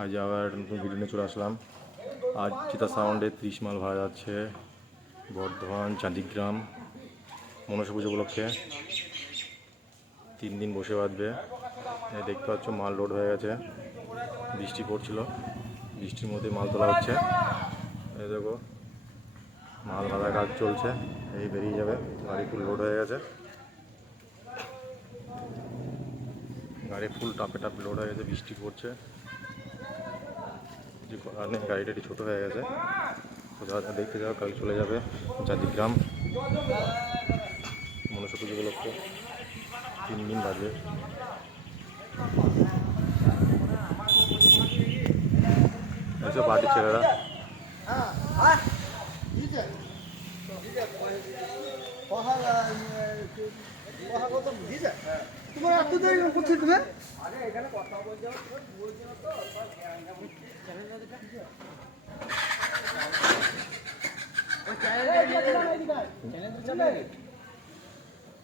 আজ আবার নতুন ভিডিও নিয়ে চলে আসলাম। আজ চিতা সাউন্ডে 30 মাল ভাড়া যাচ্ছে বর্ধমান চাঁদিগ্রাম মনসা পুজো উপলক্ষে। 3 দিন বসে বাঁধবে। দেখতে পাচ্ছ মাল লোড হয়ে গেছে, বৃষ্টি পড়ছিল, বৃষ্টির মধ্যে মাল তোলা হচ্ছে। এই দেখো মাল বাঁধার কাজ চলছে, এই বেরিয়ে যাবে, গাড়ি ফুল লোড হয়ে গেছে, গাড়ি ফুল টাপে টাপে লোড হয়ে গেছে, বৃষ্টি পড়ছে, কিছু করার নেই, গাড়িটা একটু ছোটো হয়ে গেছে। তো যারা দেখতে যাও কাল চলে যাবে চাঁদিগ্রাম মনসা পুজো উপলক্ষে। 3 দিন বাজবে। এসব পার্টির ছেলেরা তোমার এত দেরি করছে তুমি?